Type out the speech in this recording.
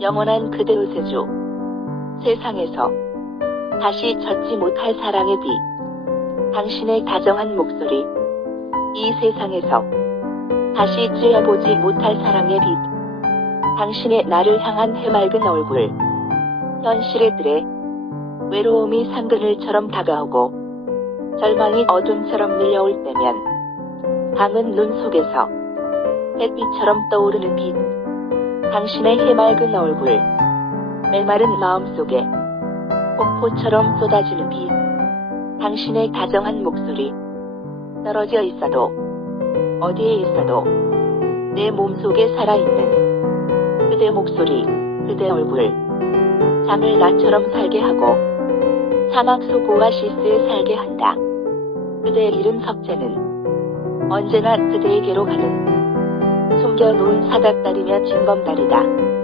영원한 그대로 세주. 세상에서 다시 젖지 못할 사랑의 빛. 당신의 다정한 목소리. 이 세상에서 다시 쬐어보지 못할 사랑의 빛. 당신의 나를 향한 해맑은 얼굴. 현실의 들에 외로움이 상그늘처럼 다가오고 절망이 어둠처럼 밀려올 때면 방은 눈 속에서 햇빛처럼 떠오르는 빛. 당신의 해맑은 얼굴. 메마른 마음 속에 폭포처럼 쏟아지는 빛. 당신의 다정한 목소리. 떨어져 있어도 어디에 있어도 내 몸속에 살아있는 그대 목소리, 그대 얼굴. 잠을 나처럼 살게 하고 사막 속 오아시스에 살게 한다. 그대의 이름 석재는 언제나 그대에게로 가는 숨겨놓은 사닥다리며 징검다리다.